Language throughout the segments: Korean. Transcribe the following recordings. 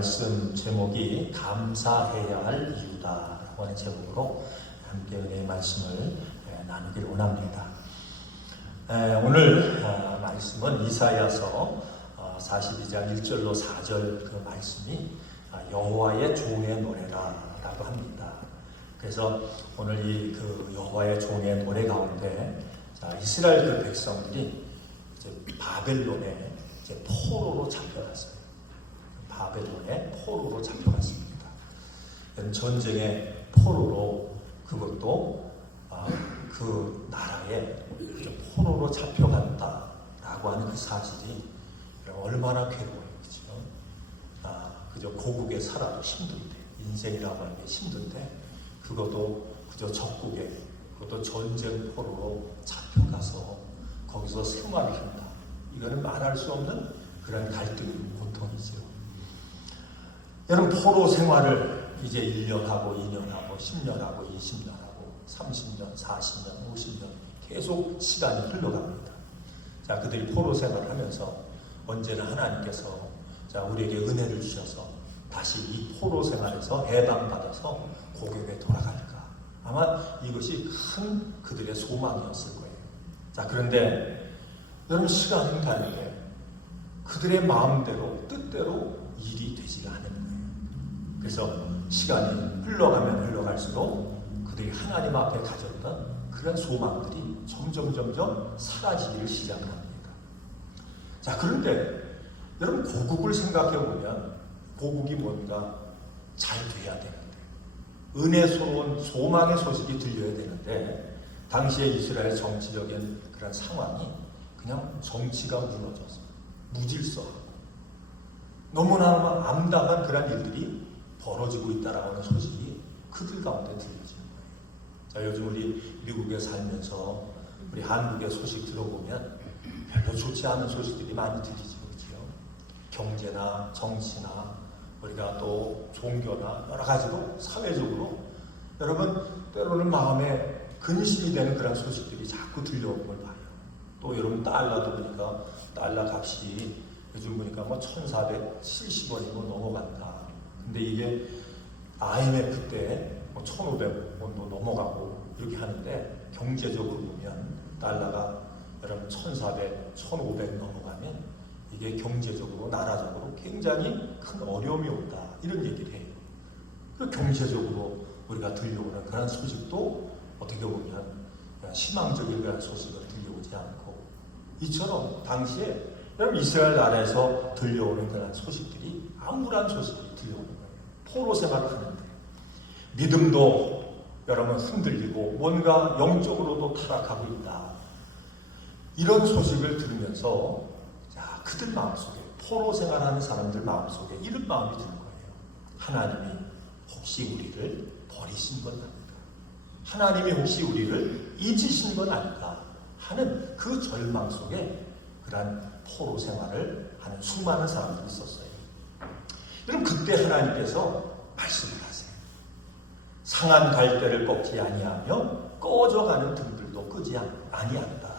말씀 제목이 감사해야 할 이유다라고 하는 제목으로 함께 은혜의 말씀을 나누길 원합니다. 오늘 말씀은 이사야서 42장 1절로 4절 그 말씀이 여호와의 종의 노래라라고 합니다. 그래서 오늘 이 그 여호와의 종의 노래 가운데 이스라엘 그 백성들이 이제 바벨론에 이제 포로로 잡혀갔어요. 바벨론에 포로로 잡혀갔습니다. 전쟁의 포로로, 그것도 그 나라에 포로로 잡혀간다라고 하는 그 사실이 얼마나 괴로워요, 그죠? 그저 고국에 살아도 힘든데, 인생이라고 하는 게 힘든데, 그것도 그저 적국에, 그것도 전쟁 포로로 잡혀가서 거기서 생활을 한다. 이거는 말할 수 없는 그런 갈등이고 고통이죠. 여러분, 포로 생활을 이제 1년하고 2년하고 10년하고 20년하고 30년, 40년, 50년 계속 시간이 흘러갑니다. 자, 그들이 포로 생활을 하면서 언제나 하나님께서 우리에게 은혜를 주셔서 다시 이 포로 생활에서 해방받아서 고국에 돌아갈까. 아마 이것이 큰 그들의 소망이었을 거예요. 자, 그런데 여러분, 시간이 가는데 그들의 마음대로, 뜻대로 일이 되지가 않은 거예요. 그래서 시간이 흘러가면 흘러갈수록 그들이 하나님 앞에 가졌던 그런 소망들이 점점 사라지기를 시작합니다. 자, 그런데 여러분, 고국을 생각해 보면 고국이 뭔가 잘 돼야 되는데, 은혜스러운 소망의 소식이 들려야 되는데, 당시에 이스라엘 정치적인 그런 상황이 그냥 정치가 무너져서 무질서하고 너무나 암담한 그런 일들이 벌어지고 있다라고 하는 소식이 그들 가운데 들려지는 거예요. 자, 요즘 우리 미국에 살면서 우리 한국의 소식 들어보면 별로 좋지 않은 소식들이 많이 들리죠. 그렇죠? 경제나 정치나 우리가 또 종교나 여러 가지로 사회적으로 여러분 때로는 마음에 근심이 되는 그런 소식들이 자꾸 들려오는 걸 봐요. 또 여러분 달러도 보니까 달러 값이 요즘 보니까 1,470원이고 넘어간다. 근데 이게 IMF 때 1,500원도 넘어가고 이렇게 하는데, 경제적으로 보면 달러가 여러분 1,400, 1,500 넘어가면 이게 경제적으로, 나라적으로 굉장히 큰 어려움이 온다. 이런 얘기를 해요. 그 경제적으로 우리가 들려오는 그런 소식도 어떻게 보면 희망적인 그런 소식을 들려오지 않고, 이처럼 당시에 여러분 이스라엘 나라에서 들려오는 그런 소식들이 암울한 소식이 들려오는 거예요. 포로 생활을 하는데 믿음도 여러분 흔들리고 뭔가 영적으로도 타락하고 있다. 이런 소식을 들으면서 그들 마음속에, 포로 생활하는 사람들 마음속에 이런 마음이 드는 거예요. 하나님이 혹시 우리를 버리신 건 아닐까? 하나님이 혹시 우리를 잊으신 건 아닐까? 하는 그 절망 속에 그러한 포로 생활을 하는 수많은 사람들이 있었어요. 여러분, 그때 하나님께서 말씀을 하세요. 상한 갈대를 꺾지 아니하며 꺼져가는 등불도 끄지 아니한다.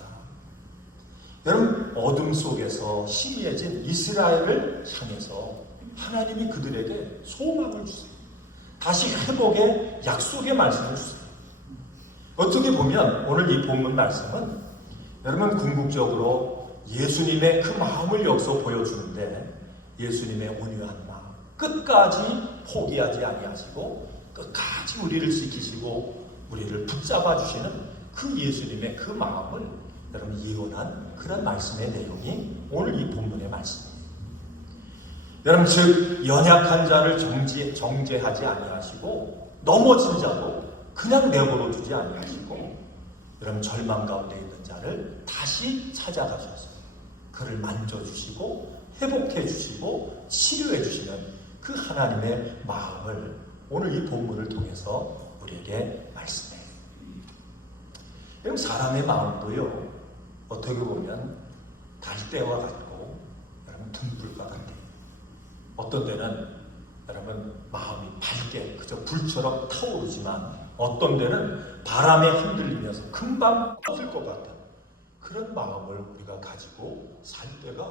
여러분, 어둠 속에서 희미해진 이스라엘을 향해서 하나님이 그들에게 소망을 주세요. 다시 회복의 약속의 말씀을 주세요. 어떻게 보면 오늘 이 본문 말씀은 여러분 궁극적으로 예수님의 그 마음을 여기서 보여주는데, 예수님의 온유한 마음, 끝까지 포기하지 아니하시고 끝까지 우리를 지키시고 우리를 붙잡아 주시는 그 예수님의 그 마음을 여러분 예언한 그런 말씀의 내용이 오늘 이 본문의 말씀이에요. 여러분, 즉 연약한 자를 정죄하지 아니하시고 넘어진 자도 그냥 내버려 두지 아니하시고 여러분 절망 가운데 있는 자를 다시 찾아가셔서 그를 만져주시고 회복해 주시고 치료해 주시는 그 하나님의 마음을 오늘 이 본문을 통해서 우리에게 말씀해요. 여러분, 사람의 마음도요, 어떻게 보면 갈대와 같고 여러분 등불과 같아요. 어떤 때는 여러분 마음이 밝게 그저 불처럼 타오르지만, 어떤 때는 바람에 흔들리면서 금방 꺼질 것 같은 그런 마음을 우리가 가지고 살 때가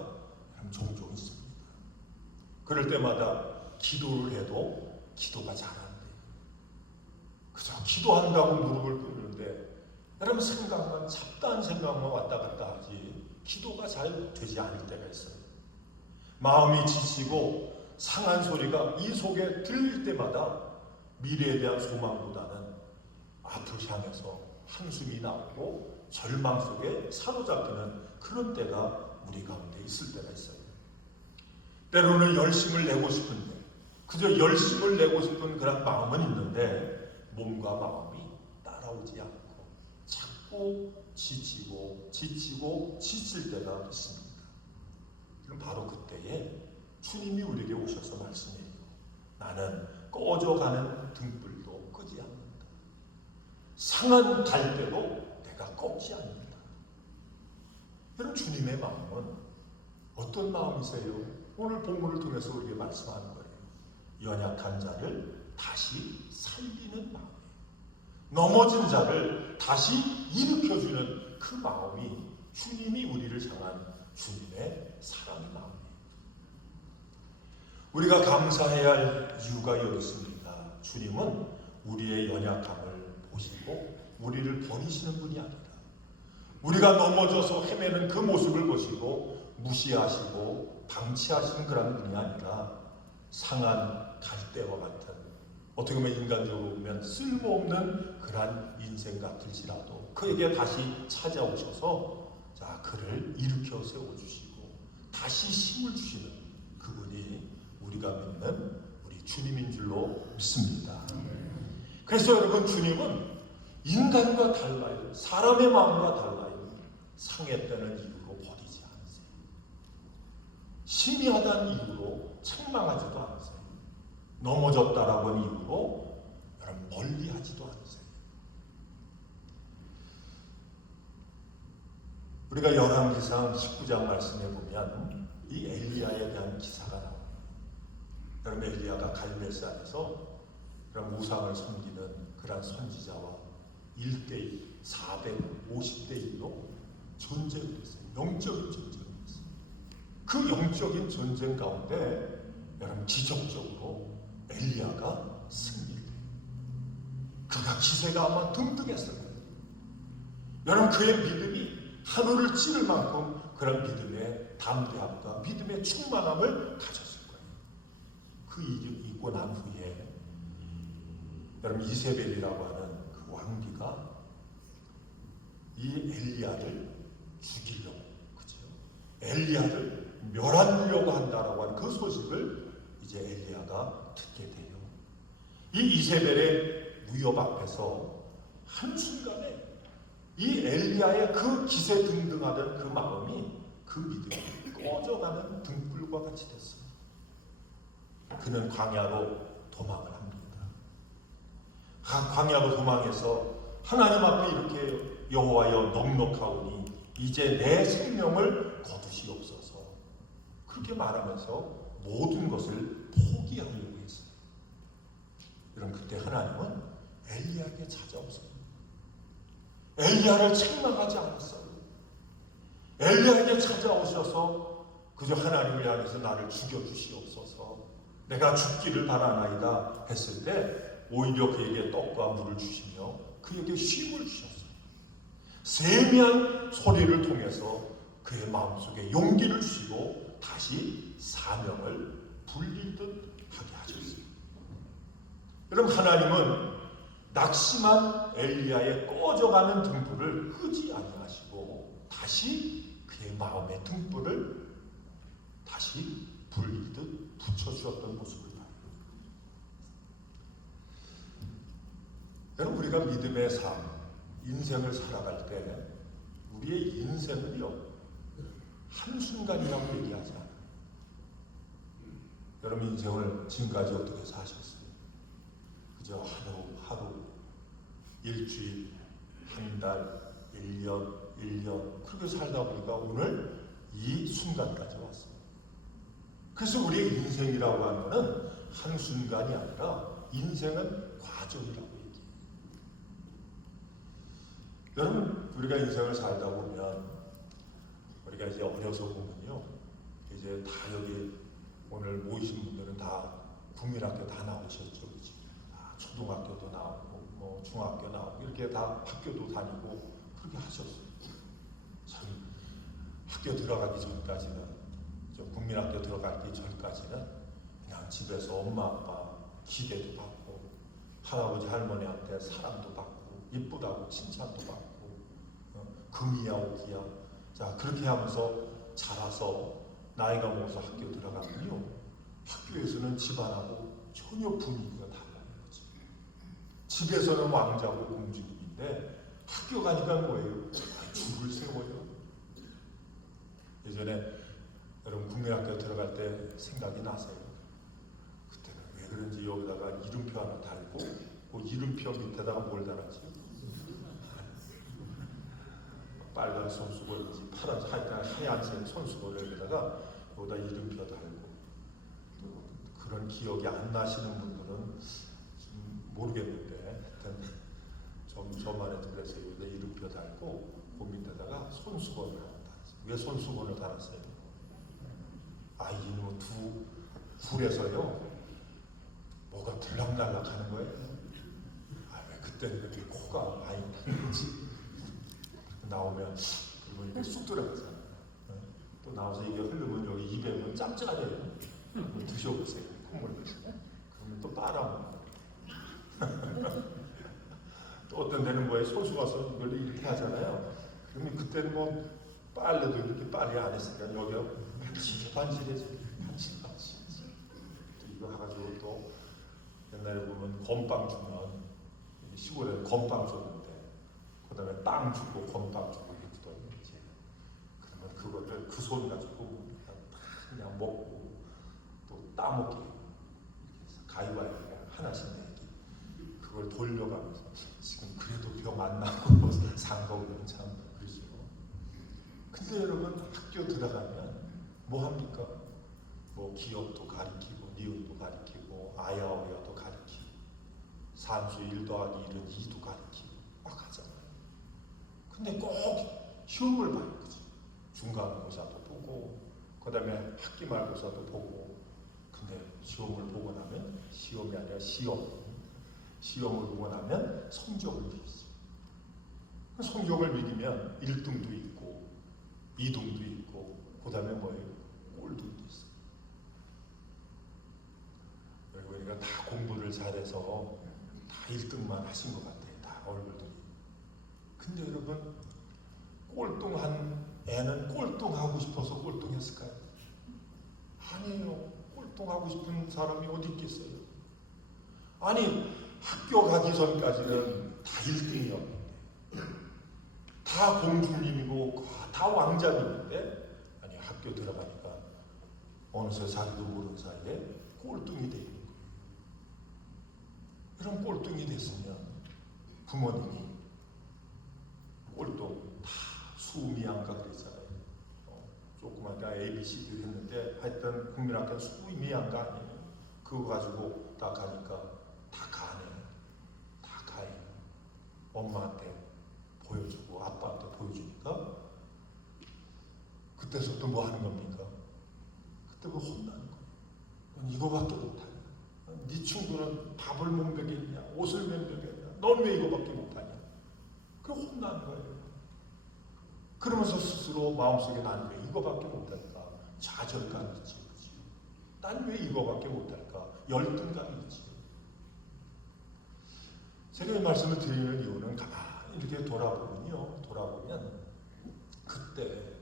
종종 있습니다. 그럴 때마다 기도를 해도 기도가 잘 안 돼요. 그저 기도한다고 무릎을 꿇는데 여러분 생각만 잡다한 생각만 왔다 갔다 하지 기도가 잘 되지 않을 때가 있어요. 마음이 지치고 상한 소리가 이 속에 들릴 때마다 미래에 대한 소망보다는 앞을 향해서 한숨이 나오고 절망 속에 사로잡히는 그런 때가 우리 가운데 있을 때가 있어요. 때로는 열심을 내고 싶은데 그저 열심을 내고 싶은 그런 마음은 있는데 몸과 마음이 따라오지 않고 자꾸 지치고 지칠 때가 있습니다. 그럼 바로 그때에 주님이 우리에게 오셔서 말씀해요. 나는 꺼져가는 등불도 끄지 않는다. 상한 갈대도 내가 꺾지 않는다. 여러분 주님의 마음은 어떤 마음이세요? 오늘 본문을 통해서 우리에게 말씀하는 거예요. 연약한 자를 다시 살리는 마음이에요. 넘어진 자를 다시 일으켜주는 그 마음이 주님이 우리를 향한 주님의 사랑의 마음이에요. 우리가 감사해야 할 이유가 여기 있습니다. 주님은 우리의 연약함을 보시고 우리를 버리시는 분이 아니다. 우리가 넘어져서 헤매는 그 모습을 보시고 무시하시고 방치하시는 그런 분이 아니라 상한 갈대와 같은 어떻게 보면 인간적으로 보면 쓸모없는 그러한 인생 같을지라도 그에게 다시 찾아오셔서 자 그를 일으켜 세워주시고 다시 힘을 주시는 그분이 우리가 믿는 우리 주님인 줄로 믿습니다. 그래서 여러분 주님은 인간과 달라요. 사람의 마음과 달라요. 상했다는 이유로 버리지 않으세요. 심히하다는 이유로 책망하지도 않으세요. 넘어졌다라고 하는 이유로 여러분 멀리하지도 않으세요. 우리가 열왕기상 19장 말씀에 보면 이 엘리야에 대한 기사가 나와요. 여러분 엘리야가 갈멜산에서 그런 우상을 섬기는 그런 선지자와 1대1, 450대 1로 전쟁을 했어요. 영적인 전쟁을 했어요. 그 영적인 전쟁 가운데 여러분 기적적으로 엘리야가 승리를 해요. 그가 기세가 아마 등등했을 거예요. 여러분 그의 믿음이 하늘을 찌를 만큼 그런 믿음의 담대함과 믿음의 충만함을 가졌을 거예요. 그 일이 있고 난 후에 여러분 이세벨이라고 하는 그 왕비가 이 엘리야를 죽이려고 그죠? 엘리야를 멸하려고 한다라고 하는 그 소식을 이제 엘리야가 듣게 돼요. 이 이세벨의 위협 앞에서 한순간에 이 엘리야의 그 기세 등등하던 그 마음이 그 믿음이 꺼져가는 등불과 같이 됐어요. 그는 광야로 도망을 합니다. 광야로 도망해서 하나님 앞에 이렇게 여호와여 넉넉하오니 이제 내 생명을 거두시옵소서 그렇게 말하면서 모든 것을 포기하려고 했어요. 그럼 그때 하나님은 엘리야에게 찾아오세요. 엘리야를 책망하지 않았어요. 엘리야에게 찾아오셔서 그저 하나님을 향해서 나를 죽여주시옵소서 내가 죽기를 바라나이다 했을 때 오히려 그에게 떡과 물을 주시며 그에게 쉼을 주셨어요. 세미한 소리를 통해서 그의 마음속에 용기를 주시고 다시 사명을 불리듯 하게 하셨어요. 여러분 하나님은 낙심한 엘리야의 꺼져가는 등불을 끄지 아니하시고 다시 그의 마음의 등불을 다시 불리듯 붙여주었던 모습을 봐요. 여러분 우리가 믿음의 삶, 인생을 살아갈 때 우리의 인생은요 한순간이라고 얘기하지 않아요. 여러분 인생을 지금까지 어떻게 사셨어요? 그저 하루, 일주일, 한 달, 1년 그렇게 살다 보니까 오늘 이 순간까지 왔어요. 그래서 우리의 인생이라고 하는 것은 한순간이 아니라 인생은 과정이라고 얘기해요. 여러분 우리가 인생을 살다 보면 우리가 이제 어려서 보면요 이제 다 여기 오늘 모이신 분들은 다 국민학교 다 나오셨죠, 그치? 초등학교도 나오고, 뭐 중학교 나오고 이렇게 다 학교도 다니고 그렇게 하셨어요. 참 학교 들어가기 전까지는, 국민학교 들어가기 전까지는 그냥 집에서 엄마 아빠 기대도 받고 할아버지 할머니한테 사랑도 받고 이쁘다고 칭찬도 받고 금이야 오기야, 자 그렇게 하면서 자라서 나이가 먹어서 학교 들어가면요, 학교에서는 집안하고 전혀 분위기가 달라요. 그치? 집에서는 왕자고 공주님인데 학교 가니까 뭐예요? 줄을 세워요. 예전에 여러분 국민학교 들어갈 때 생각이 나세요? 그때는 왜 그런지 여기다가 이름표 하나 달고 그 이름표 밑에다가 뭘 달았지? 빨간 손수건인지 파란 하얀색 손수건을 여기다가 여기다 이름표 달고, 또 그런 기억이 안 나시는 분들은 좀 모르겠는데 하여튼 저만 해도 그래서 여기다 이름표 달고 그 밑에다가 손수건을 하나 달았어요. 왜 손수건을 달았어요? 이놈의 두 굴에서요 뭐가 들락날락 하는 거예요. 왜 그때는 그렇게 코가 많이 났는지 나오면 그리고 이게 쑥 들어가잖아요. 또 나와서 이게 흐르면 여기 입에 짭짤해요. 드셔보세요. 콧물 그러면 또 빨아먹어요. 또 어떤 데는 뭐에 소주 가서 이걸 이렇게 하잖아요. 그러면 그때는 뭐 빨래도 이렇게 빨리 안 했으니까 여기가 반질반질해져. 반질반질해져. 또 이거 해가지고 또 옛날에 보면 건빵 주면 시골에 건빵 줬는데 그 다음에 빵 주고 건빵 주고 이렇게 줬거든요. 그러면 그거를 그 손 가지고 그냥 먹고 또 따먹기 이렇게 해서 가위바위보 하나씩 내기, 그걸 돌려가면서 지금 그래도 병 안 나고 상거우면 참 그러죠. 근데 여러분 학교 들어가면 뭐 합니까? 뭐 기억도 가리키고 니은도 가리키고 아야어야도 가리키고 산수 1 더하기 1은 2도 가리키고 막 하잖아요. 근데 꼭 시험을 봐요. 그치? 중간고사도 보고 그 다음에 학기 말고사도 보고. 근데 시험을 보고 나면 시험이 아니라 시험을 보고 나면 성적을 비기죠. 성적을 비기면 1등도 있고 2등도 있고 그 다음에 뭐예요? 꼴등도 있어요. 그러니까 다 공부를 잘해서 다 1등만 하신 것 같아요. 다 얼굴들이. 근데 여러분 꼴등한 애는 꼴등하고 싶어서 꼴등했을까요? 아니에요. 꼴등하고 싶은 사람이 어디 있겠어요? 아니 학교 가기 전까지는 다 1등이었는데 다 공주님이고 다 왕자님인데 아니 학교 들어가니까 어느새 자기도 모르는 사이에 꼴등이 되는 거예요. 이런 꼴등이 됐으면 부모님이 꼴등 다 수미양가 그랬잖아요. 조그맣게 ABCD 했는데 하여튼 국민학교 수미양가 아니에요. 그거 가지고 다 가니까 다 가네. 다 가요. 엄마한테 보여주고 아빠한테 보여주니까 그때서부터 뭐 하는 겁니까? 그때 뭐 혼나는 거예요. 넌 이거밖에 못하냐? 네 친구는 밥을 못 먹겠냐? 옷을 못 먹겠냐? 넌 왜 이거밖에 못하냐? 그 혼나는 거예요. 그러면서 스스로 마음속에 난 왜 이거밖에 못할까? 좌절감이 있지. 난 왜 이거밖에 못할까? 열등감이 있지. 제가 이 말씀을 드리는 이유는 가만히 이렇게 돌아보면 그때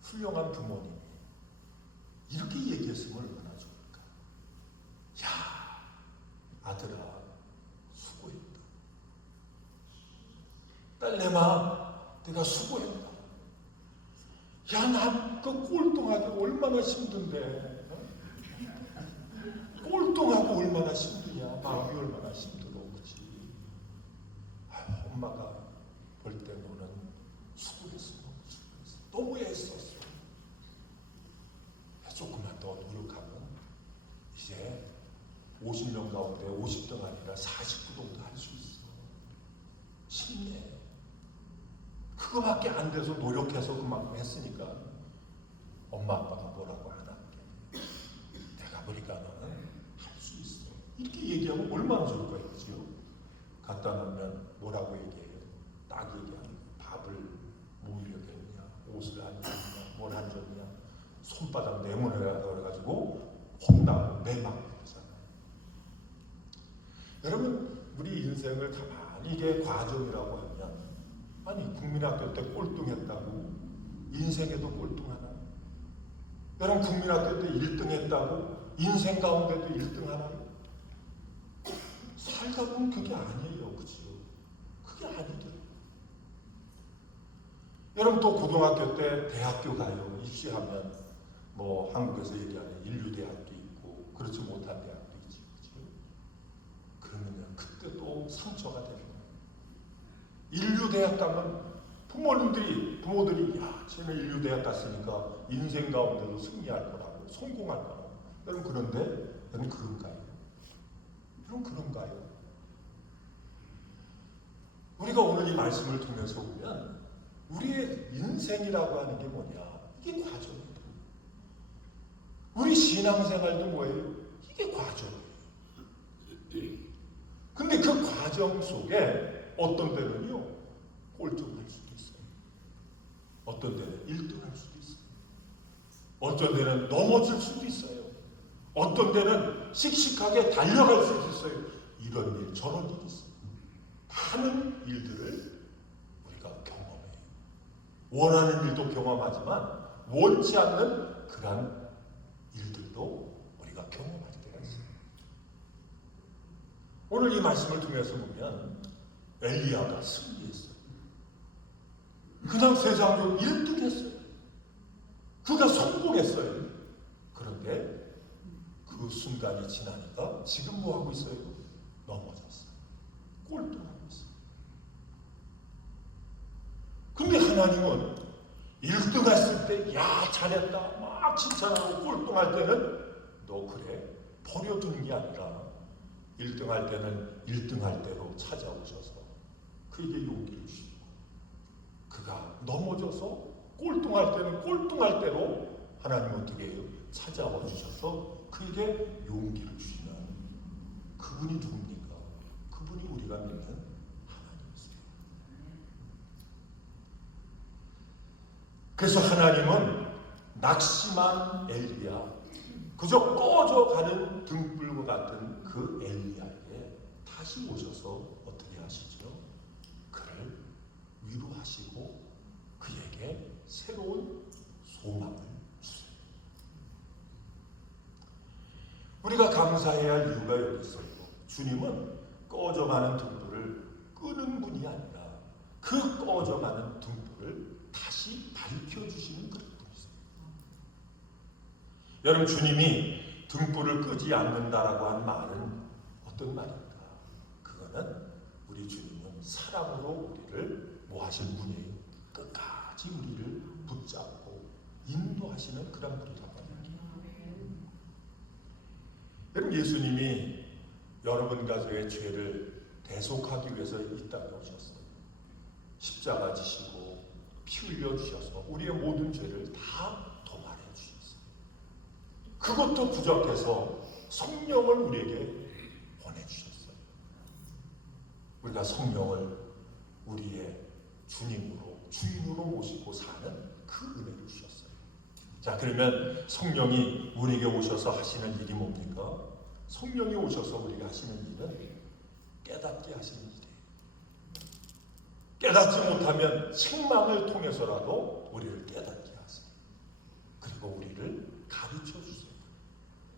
훌륭한 부모님이 이렇게 얘기했으면 얼마나 좋을까? 야, 아들아, 수고했다. 딸내마, 내가 수고했다. 야, 나 그 꼴등하기 얼마나 힘든데. 꼴등하고 얼마나 힘드냐. 마음이 얼마나 힘들어. 그치? 엄마가 볼 때 너는 수고했어. 너무 애썼어. 조금만 더 노력하면 이제 50명 가운데 50등 아니라 49등도 할 수 있어. 힘내. 그거밖에 안 돼서 노력해서 그만큼 했으니까 엄마 아빠가 뭐라고 안 할게. 내가 보니까 너는 할 수 있어. 이렇게 얘기하면 얼마나 좋을까요? 그죠? 갖다 놓으면 뭐라고 얘기해요? 딱 얘기하면 밥을 뭐 이렇겠냐, 옷을 안 줬냐, 뭘 안 줬냐, 손바닥 내모내라 그래가지고 혼나고 매망하잖아요. 여러분, 우리 인생을 가만히 이게 과정이라고 하면, 아니 국민학교 때 꼴등했다고 인생에도 꼴등하나요? 여러분, 국민학교 때 1등 했다고 인생 가운데도 1등 하나요? 살다 보면 그게 아니에요. 그죠? 그게 아니더라고요. 여러분, 또 고등학교 때 대학교 가요. 입시하면 뭐 한국에서 얘기하는 인류대학도 있고 그렇지 못한 대학도 있지. 그죠? 그러면요, 그때 또 상처가 되는 거예요. 인류대학 가면 부모들이 야, 쟤는 인류대학 갔으니까 인생 가운데도 승리할 거라고, 성공할 거라고. 여러분, 그런데 여러분 그런가요? 여러분 그런가요? 우리가 오늘 이 말씀을 통해서 보면 우리의 인생이라고 하는 게 뭐냐? 이게 과정이에요. 우리 신앙생활도 뭐예요? 이게 과정이에요. 근데 그 과정 속에 어떤 때는요, 꼴등할 수도 있어요. 어떤 때는 1등할 수도 있어요. 어떤 때는 넘어질 수도 있어요. 어떤 때는 씩씩하게 달려갈 수도 있어요. 이런 일, 저런 일이 있어요. 많은 일들을 우리가 경험해요. 원하는 일도 경험하지만 원치 않는 그런 일들도 우리가 경험할 때가 있어요. 오늘 이 말씀을 통해서 보면 엘리야가 승리했어요. 그냥 세상적으로 1등했어요. 그가 성공했어요. 그런데 그 순간이 지나니까 지금 뭐 하고 있어요? 넘어졌어요. 꼴등하고 있어요. 근데 하나님은 1등 했을 때, 야, 잘했다, 막 칭찬하고 꼴등할 때는 너 그래, 버려두는 게 아니라 1등 할 때는 1등 할 대로 찾아오셔서 그에게 용기를 주시고, 그가 넘어져서 꼴등할 때는 꼴등할 대로 하나님은 어떻게 해요? 찾아와 주셔서 그에게 용기를 주시는 그분이 누굽니까? 그분이 우리가 믿는 하나님이세요. 그래서 하나님은 낙심한 엘리야, 그저 꺼져가는 등불과 같은 그 엘리야에게 다시 오셔서 어떻게 하시죠? 그를 위로하시고 그에게 새로운 소망을 주세요. 우리가 감사해야 할 이유가 여기 있어요. 주님은 꺼져가는 등불을 끄는 분이 아니라 그 꺼져가는 등불을 다시 밝혀주시는 그런 분이세요. 여러분, 주님이 등불을 끄지 않는다라고 한 말은 어떤 말입니까? 그거는 우리 주님은 사랑으로 우리를 뭐 하시는 분이에요? 끝까지 우리를 붙잡고 인도하시는 그런 분이라고 합니다. 여러분, 예수님이 여러분 가족의 죄를 대속하기 위해서 이 땅에 오셨어요. 십자가 지시고 피 흘려 주셔서 우리의 모든 죄를 다 도말해 주셨어요. 그것도 부족해서 성령을 우리에게 보내주셨어요. 우리가 성령을 우리의 주님으로, 주인으로 모시고 사는 그 은혜를 주셨어요. 자, 그러면 성령이 우리에게 오셔서 하시는 일이 뭡니까? 성령이 오셔서 우리가 하시는 일은 깨닫게 하시는 일이에요. 깨닫지 못하면 책망을 통해서라도 우리를 깨닫게 하세요. 그리고 우리를 가르쳐 주세요.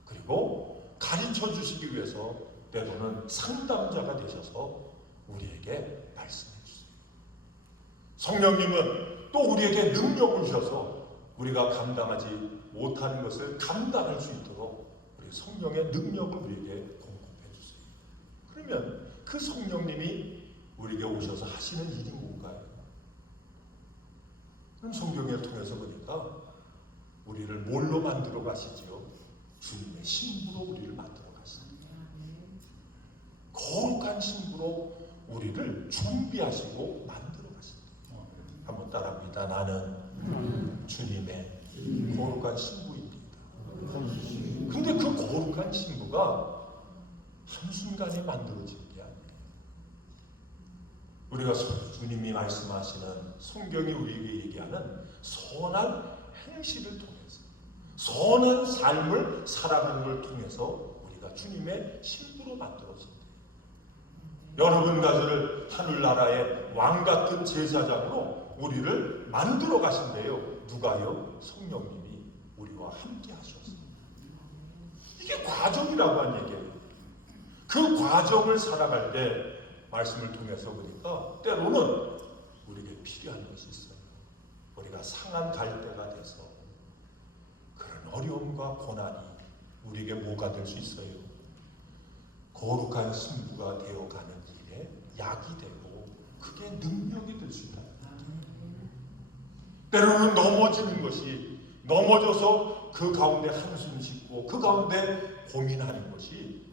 그리고 가르쳐 주시기 위해서 때로는 상담자가 되셔서 우리에게 말씀해 주세요. 성령님은 또 우리에게 능력을 주셔서 우리가 감당하지 못하는 것을 감당할 수 있도록 우리 성령의 능력을 우리에게 공급해 주세요. 그러면 그 성령님이 우리에게 오셔서 하시는 일이 뭔가요? 그럼 성경을 통해서 보니까 우리를 뭘로 만들어 가시지요? 주님의 신부로 우리를 만들어 가십니다. 거룩한 신부로 우리를 준비하시고 만들어 가십니다. 한번 따라합니다. 나는 주님의 거룩한 신부입니다. 근데 그 거룩한 신부가 한순간에 만들어진 게 아니에요. 우리가 주님이 말씀하시는 성경이 우리에게 얘기하는 선한 행실을 통해서, 선한 삶을 살아가는 걸 통해서 우리가 주님의 신부로 만들어진다. 여러분과 저를 하늘나라의 왕같은 제사장으로 우리를 만들어 가신대요. 누가요? 성령님이 우리와 함께 하셨어요. 이게 과정이라고 한 얘기예요. 그 과정을 살아갈 때 말씀을 통해서 보니까 때로는 우리에게 필요한 것이 있어요. 우리가 상한 갈대가 돼서 그런 어려움과 고난이 우리에게 뭐가 될 수 있어요? 거룩한 신부가 되어가는 일에 약이 되고 그게 능력이 될 수 있다. 때로는 넘어지는 것이, 넘어져서 그 가운데 한숨 쉬고 그 가운데 고민하는 것이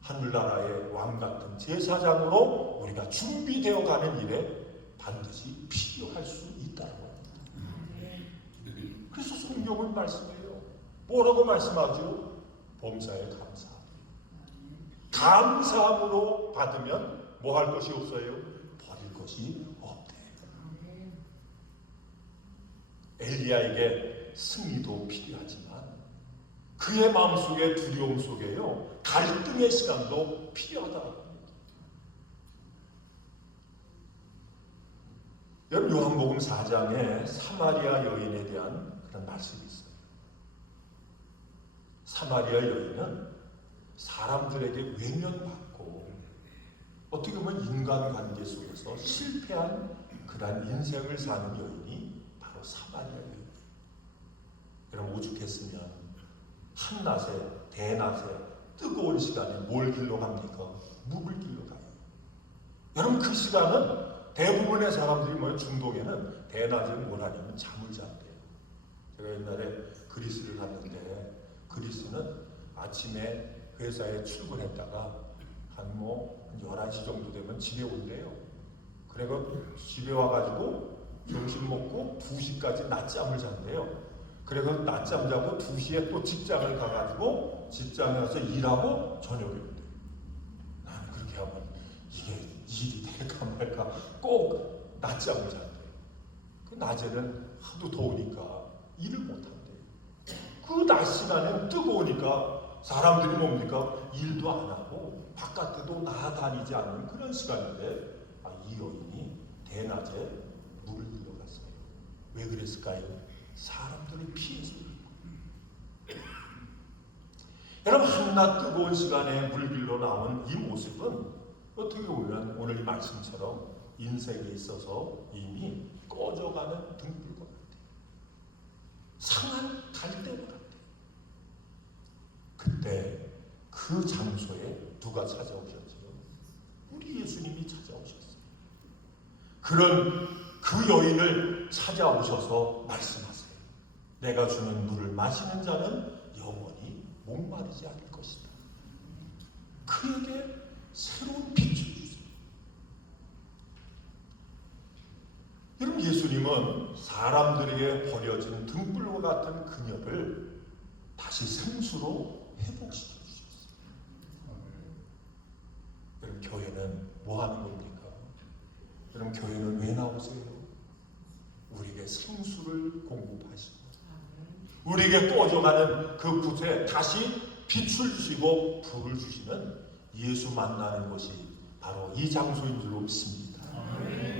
하늘나라의 왕같은 제사장으로 우리가 준비되어 가는 일에 반드시 필요할 수 있다고 합니다. 그래서 성경은 말씀해요. 뭐라고 말씀하죠? 범사에 감사하라. 감사함으로 받으면 뭐 할 것이 없어요? 버릴 것이 없대요. 엘리야에게 승리도 필요하지만 그의 마음속에 두려움 속에요, 갈등의 시간도 필요하다고 합니다. 여러분, 요한복음 4장에 사마리아 여인에 대한 그런 말씀이 있어요. 사마리아 여인은 사람들에게 외면받고 어떻게 보면 인간관계 속에서 실패한 그런 인생을 사는 여인이 바로 사마리아 여인. 여러분, 오죽했으면 한낮에, 대낮에, 뜨거운 시간에 뭘 길러 갑니까? 묵을 길러 가요. 여러분, 그 시간은 대부분의 사람들이 뭐예요? 중동에는 대낮에 뭘 하냐면 잠을 잔대요. 제가 옛날에 그리스를 갔는데, 그리스는 아침에 회사에 출근했다가 한 11시 정도 되면 집에 온대요. 그래서 집에 와가지고 점심 먹고 2시까지 낮잠을 잔대요. 그래서 낮잠 자고 2시에 또 직장을 가가지고 직장에 가서 일하고 저녁에 온대요. 나는 그렇게 하면 이게 일이 될까 말까 꼭 낮잠을 잔대요. 그 낮에는 하도 더우니까 일을 못한대요. 그 낮 시간엔 뜨거우니까 사람들이 뭡니까? 일도 안 하고 바깥에도 나다니지 않는 그런 시간인데, 이 여인이 대낮에 물을 들어갔어요. 왜 그랬을까요? 사람들을 피해서. 여러분, 한낮 뜨거운 시간에 물 빌러 나온 이 모습은 어떻게 보면 오늘 이 말씀처럼 인생에 있어서 이미 꺼져가는 등불과 같아요. 상한 갈대와 같아요. 그때 그 장소에 누가 찾아오셨죠? 우리 예수님이 찾아오셨어요. 그런 그 여인을 찾아오셔서 말씀하세요. 내가 주는 물을 마시는 자는 영원히 목마르지 않을 것이다. 그에게 새로운 빛을 주세요. 여러분, 예수님은 사람들에게 버려진 등불과 같은 그녀를 다시 생수로 회복시켜 주셨어요. 여러분, 교회는 뭐 하는 겁니까? 여러분, 교회는 왜 나오세요? 우리에게 생수를 공급하시고 우리에게 꺼져가는 그 붓에 다시 빛을 주시고 불을 주시는 예수 만나는 것이 바로 이 장소인 줄로 믿습니다.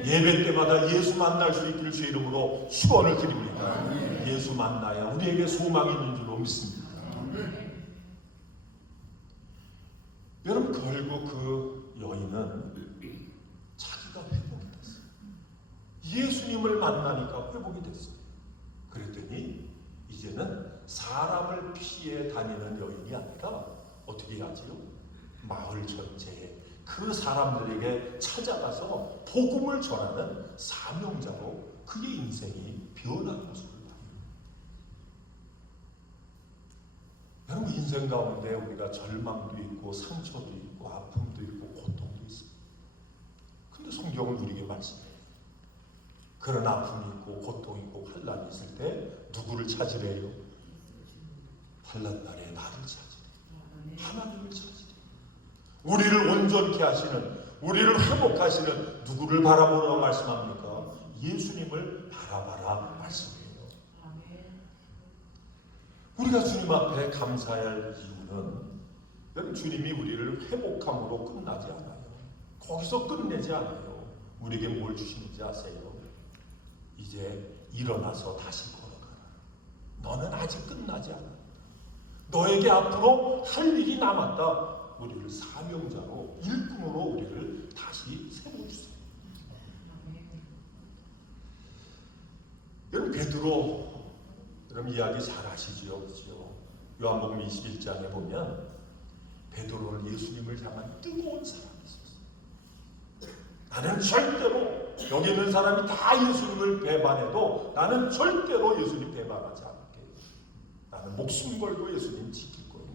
예배 때마다 예수 만날 수 있기를 주의 이름으로 축원을 드립니다. 예수 만나야 우리에게 소망이 있는 줄로 믿습니다. 여러분, 결국 그 여인은 자기가 회복이 됐어요. 예수님을 만나니까 회복이 됐어요. 그랬더니 이제는 사람을 피해 다니는 여인이 아니라 어떻게 하지요? 마을 전체에 그 사람들에게 찾아가서 복음을 전하는 사명자로 그의 인생이 변한 모습을 봐요. 여러분, 인생 가운데 우리가 절망도 있고 상처도 있고 아픔도 있고 고통도 있어요. 근데 성경은 우리에게 말씀해요. 그런 아픔이 있고 고통이 있고 환난이 있을 때 누구를 찾으래요? 환난 날에 나를 찾으래. 하나님을 찾으래. 우리를 온전케 하시는, 우리를 회복하시는 누구를 바라보라고 말씀합니까? 예수님을 바라봐라 말씀이에요. 우리가 주님 앞에 감사해야 할 이유는 여러분, 주님이 우리를 회복함으로 끝나지 않아요. 거기서 끝내지 않아요. 우리에게 뭘 주시는지 아세요? 이제 일어나서 다시 걸어가라. 너는 아직 끝나지 않아. 너에게 앞으로 할 일이 남았다. 우리를 사명자로, 일꾼으로 우리를 다시 세워주세요. 여러분, 베드로, 여러분 이야기 잘 아시지요? 그렇죠? 요한복음 21장에 보면 베드로는 예수님을 향한 뜨거운 사랑이 있었어요. 나는 절대로, 여기 있는 사람이 다 예수님을 배반해도 나는 절대로 예수님 배반하지 않을게. 나는 목숨 걸고 예수님 지킬 거예요.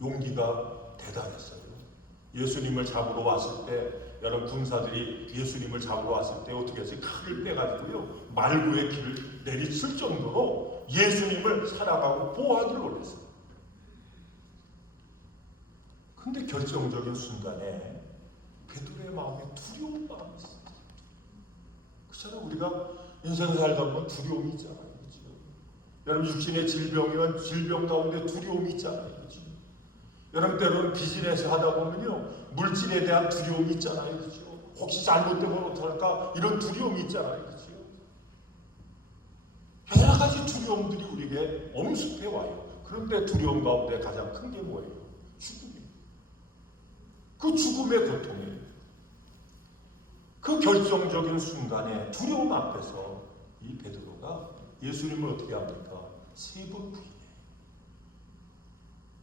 용기가 대단했어요. 예수님을 잡으러 왔을 때, 여러분 군사들이 예수님을 잡으러 왔을 때 어떻게 했어요? 칼을 빼가지고요, 말구의 길을 내리칠 정도로 예수님을 살아가고 보호하기를 원했어요. 근데 결정적인 순간에 베드로의 마음에 두려운 마음이 있어요. 그렇잖아요. 우리가 인생 살다 보면 두려움이 있잖아요. 그렇죠? 여러분 육신의 질병이면 질병 가운데 두려움이 있잖아요. 그렇죠? 여러분 때로는 비즈니스 하다 보면요, 물질에 대한 두려움이 있잖아요. 그렇죠? 혹시 잘못되면 어떡할까? 이런 두려움이 있잖아요. 그렇죠? 여러 가지 두려움들이 우리에게 엄습해 와요. 그런데 두려움 가운데 가장 큰 게 뭐예요? 죽음이에요. 그 죽음의 고통이에요. 그 결정적인 순간에 두려움 앞에서 이 베드로가 예수님을 어떻게 합니까? 3번 부인해요.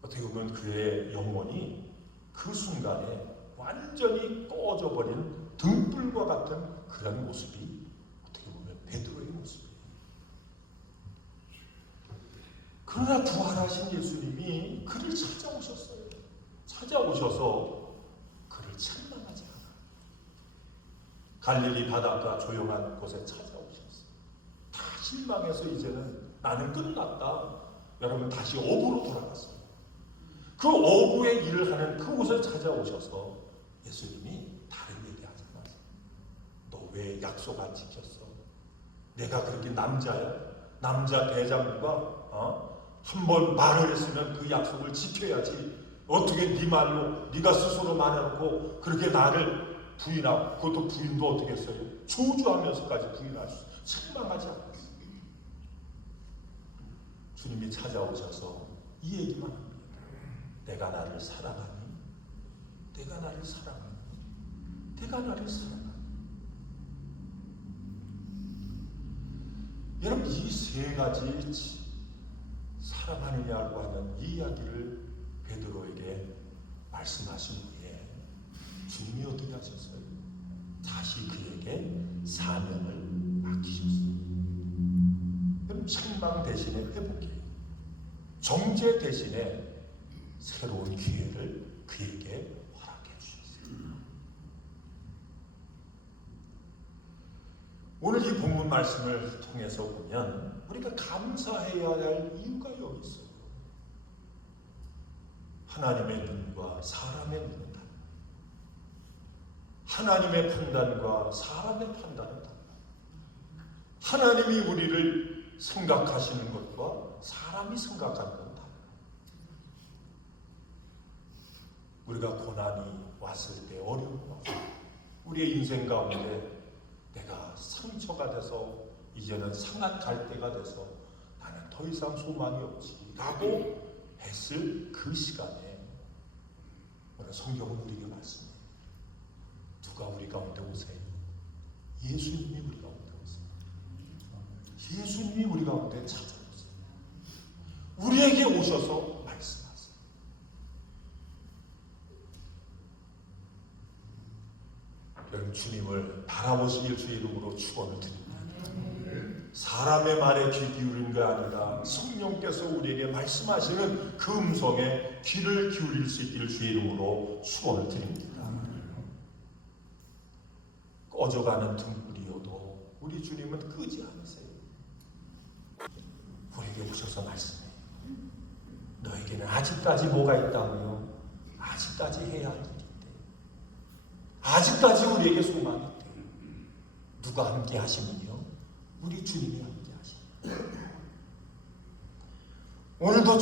어떻게 보면 그의 영혼이 그 순간에 완전히 꺼져버린 등불과 같은 그런 모습이 어떻게 보면 베드로의 모습이에요. 그러나 부활하신 예수님이 그를 찾아오셨어요. 찾아오셔서 그를 책망하지 않아요. 갈릴리 바닷가 조용한 곳에 찾아오셨어요. 다 실망해서 이제는 나는 끝났다. 여러분 다시 어부로 돌아갔어요. 그 어부의 일을 하는 그곳을 찾아오셔서 예수님이 다른 얘기하지 마세요. 너 왜 약속 안 지켰어? 내가 그렇게 남자야? 남자 대장부가 한번 말을 했으면 그 약속을 지켜야지. 어떻게 네 말로 네가 스스로 말해놓고 그렇게 나를 부인하고, 그것도 부인도 어떻게 했어요? 저주하면서까지 부인할 수, 책망하지 않았어요. 주님이 찾아오셔서 이 얘기만 합니다. 내가 나를 사랑하니? 내가 나를 사랑하니? 내가 나를 사랑하니? 여러분, 이 3가지 사랑하느냐고 하는 이 이야기를 베드로에게 말씀하신 후에 주님이 어떻게 하셨어요? 다시 그에게 사명을 맡기셨어요. 여러분, 책망 대신에 회복이에요. 정죄 대신에 새로운 기회를 그에게 허락해 주셨어요. 오늘 이 본문 말씀을 통해서 보면 우리가 감사해야 할 이유가 여기 있어요. 하나님의 눈과 사람의 눈은 달라요. 하나님의 판단과 사람의 판단은 달라요. 하나님이 우리를 생각하시는 것과 사람이 생각하는 건 달라요. 우리가 고난이 왔을 때, 어려움이 왔을 때, 우리의 인생 가운데 내가 상처가 돼서 이제는 상한 때가 돼서 나는 더 이상 소망이 없지 라고 했을 그 시간에 오늘 성경은 우리에게 말씀해요. 누가 우리 가운데 오세요? 예수님이 우리 가운데 오세요. 예수님이 우리 가운데 찾아오세요. 우리에게 오셔서 말씀하세요. 여러분, 주님을 바라보시길 주의 이름으로 축원을 드립니다. 사람의 말에 귀 기울인 게 아니라 성령께서 우리에게 말씀하시는 그 음성에 귀를 기울일 수 있기를 주의 이름으로 축원을 드립니다. 꺼져가는 등불이어도 우리 주님은 끄지 않으세요. 우리에게 오셔서 말씀해요. 너에게는 아직까지 뭐가 있다고요? 아직까지 해야 할 일인데, 아직까지 우리에게 소망이 있대. 누가 함께 하시면요? 우리 주님이 함께 하십니다. 오늘도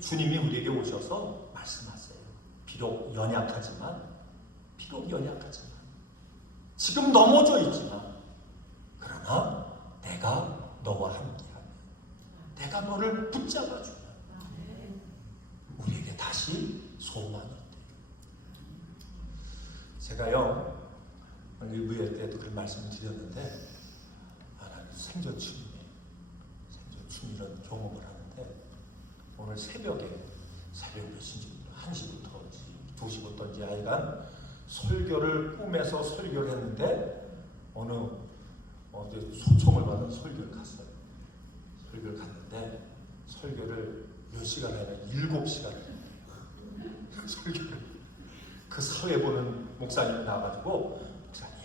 주님이 우리에게 오셔서 말씀하세요. 비록 연약하지만 지금 넘어져 있지만, 그러나 내가 너와 함께하면, 내가 너를 붙잡아주면 우리에게 다시 소망이 있대요. 제가요, 일부회 때도 그런 말씀을 드렸는데, 나는 생존충이에요. 생존충 이런 경험을 하는데, 오늘 새벽 몇시인지 1시부터인지 2시부터인지 하여간 설교를 꿈에서 설교를 했는데, 어디 소총을 받은 설교를 갔어요. 설교를 갔는데 설교를 몇 시간 하냐, 7시간 설교를. 그 사회 보는 목사님이 나와가지고, 목사님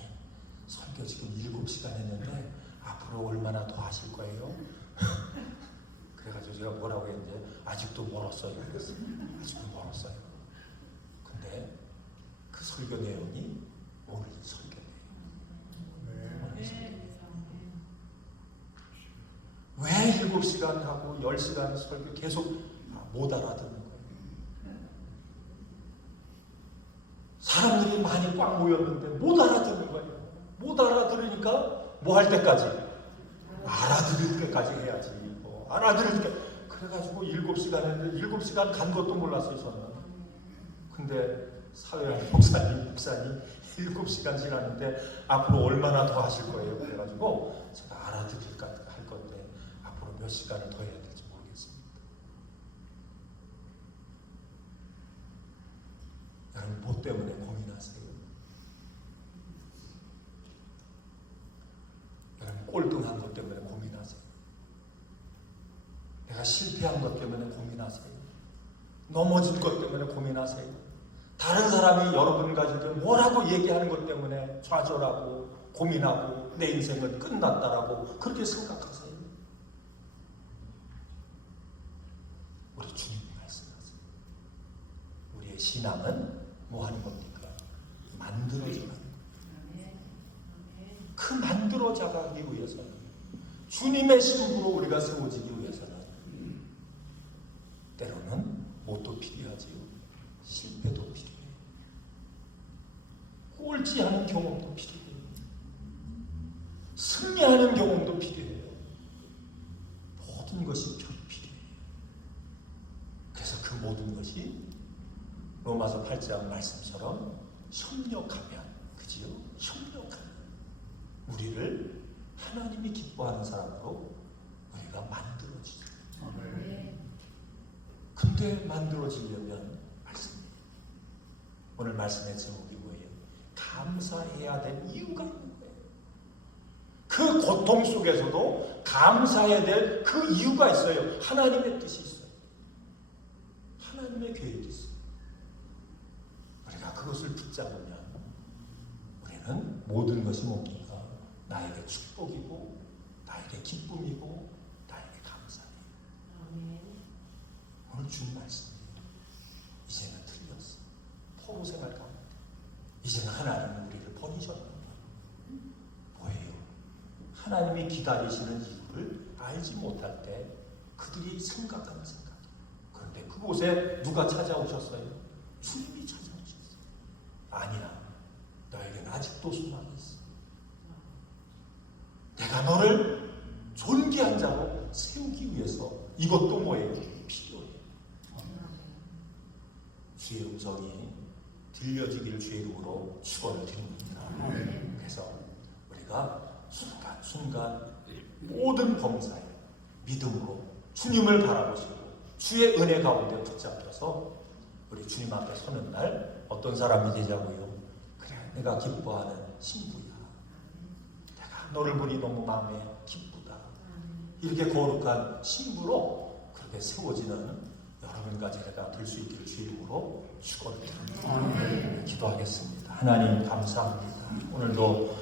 설교 지금 7시간 했는데 앞으로 얼마나 더 하실 거예요? 그래가지고 제가 뭐라고 했는데, 아직도 멀었어요. 그랬어요. 아직도 멀었어요. 근데 그 설교 내용이 오늘 설교예요. 왜 7시간 하고 10시간 설교 계속 못 알아듣는 거예요? 사람들이 많이 꽉 모였는데 못 알아듣는 거예요. 못 알아들으니까 뭐 할 때까지? 알아들을 때까지 해야지. 알아들을 때. 그래가지고 7시간 했는데 7시간 간 것도 몰랐어요, 저는. 근데 사회학 목사님 7시간 지났는데 앞으로 얼마나 더 하실 거예요? 그래가지고 제가 알아들을까 할 건데 앞으로 몇 시간을 더 해야 될지 모르겠습니다. 여러분, 뭐 때문에 고민하세요? 여러분, 꼴등한 것 때문에 고민하세요? 내가 실패한 것 때문에 고민하세요? 넘어진 것 때문에 고민하세요? 다른 사람이 여러분 가지고 뭐라고 얘기하는 것 때문에 좌절하고 고민하고 내 인생은 끝났다라고 그렇게 생각하세요? 우리 주님이 말씀하세요. 우리의 신앙은 뭐 하는 겁니까? 만들어져가는 거예요. 그 만들어져가기 위해서는, 주님의 신부로 우리가 세워지기 위해서는 때로는 뭣도 필요하지요? 실패도 필요해요. 꼴찌하는 경험도 필요해요. 승리하는 경험도 필요해요. 모든 것이 필요해요. 그래서 그 모든 것이 로마서 8장 말씀처럼 협력하면, 그지요? 협력하면 우리를 하나님이 기뻐하는 사람으로 우리가 만들어지죠. 근데 만들어지려면 말씀이에요. 오늘 말씀의 제목이 뭐예요? 감사해야 될 이유가 있는 거예요. 그 고통 속에서도 감사해야 될 그 이유가 있어요. 하나님의 뜻이 있어요. 하나님의 계획이 있어요. 우리가 그것을 붙잡으면 우리는 모든 것이 뭡니까? 나에게 축복이고, 나에게 기쁨이고, 나에게 감사해요. 오늘 준 말씀이에요. 이제는 틀렸어. 포로 생활 가운데 이제는 하나님은 우리를 버리셨다. 뭐예요? 하나님이 기다리시는 이유를 알지 못할 때 그들이 생각하는 생각. 그런데 그곳에 누가 찾아오셨어요? 주님이 찾아오셨어요. 아니야, 너에게는 아직도 소망이 있어. 내가 너를 존귀한 자로 세우기 위해서 이것도 뭐예요? 필요해요. 주의 음성이 들려지기를 주의 이름으로 축원을 드립니다. 그래서 우리가 순간순간 모든 범사에 믿음으로 주님을 바라보시고 주의 은혜 가운데 붙잡혀서 우리 주님 앞에 서는 날 어떤 사람이 되자고요? 그래, 내가 기뻐하는 신부야. 내가 너를 보니 너무 마음에 기쁘다. 이렇게 거룩한 신부로 그렇게 세워지는 여러분과 제가 될 수 있기를 주의 이름으로 축원을 드립니다. 기도하겠습니다. 하나님 감사합니다. 오늘도